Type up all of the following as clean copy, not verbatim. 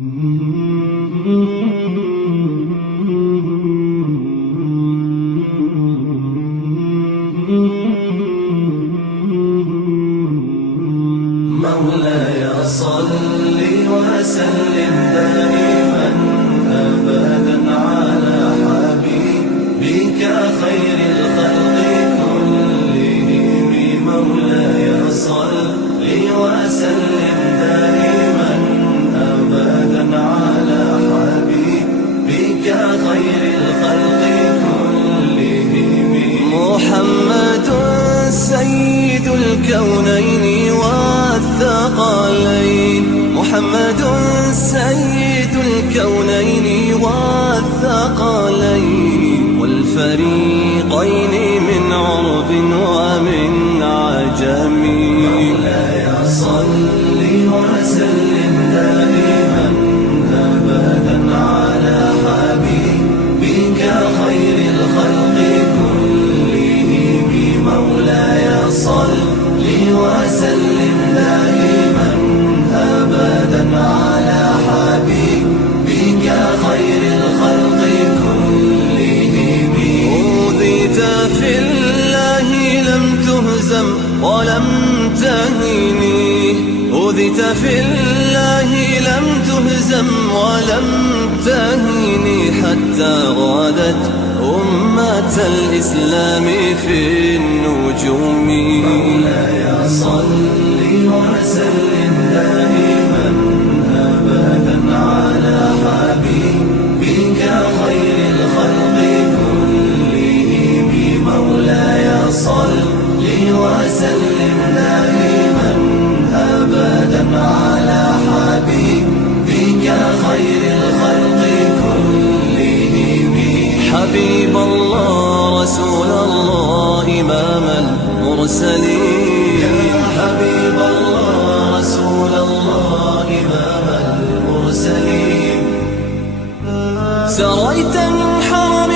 مولاي صل وسلم دائما أبدا على حبيبك خير الخلق كلهم. مولاي صل وسلم دائما أبدا على حبيبك خير الخلق كلهم. محمد سيد الكونين والثقلين، محمد سيد الكونين والثقلين والفريقين من عرب ومن عجم. مولاي صل وسلم دائما أبدا على حبيبك خير الخلق كلهم. مولاي صل وسلم دائما أبدا على حبيبك خير الخلق كلهم. أوذيت في الله لم تهزم ولم تهني، أوذيت في الله لم تهزم ولم تهني حتى غادت أمة الإسلام في النجوم. مولاي صل وسلم دائما أبدا على حبيبك خير الخلق كلهم. مولاي صل وسلم دائما أبدا على حبيبك خير الخلق كلهم. حبيب الله رسول الله إمام المرسلين، يا حبيب الله رسول الله إمام المرسلين. سريت من حرم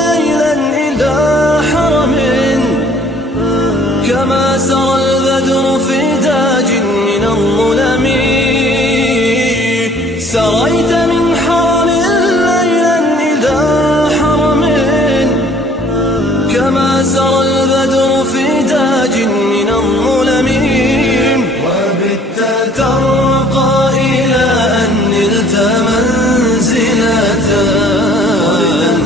ليلا إلى حرم كما سرى البدر في داج من الظلم. سريت من حرم ليلا إلى حرم كما سرى البدر في داج من الظلم. وبت ترقى إلى أن نلت منزلة،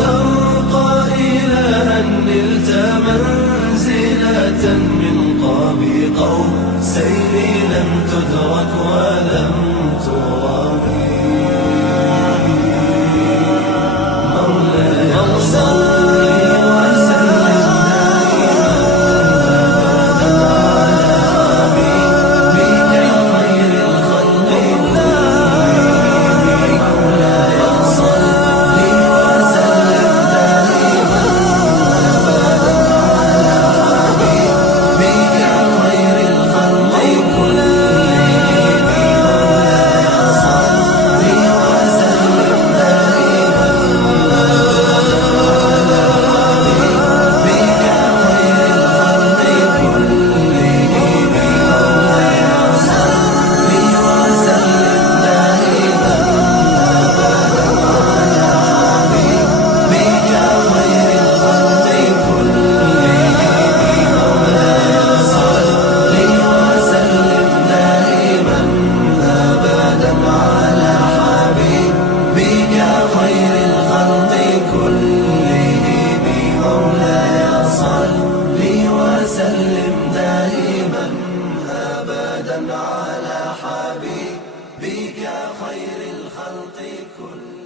ترقى إلى أن نلت منزلة من قاب قوسين لم تدرك ولم ترامي. مولاي صل دائما أبدا على حبيبك خير الخلق كلهم.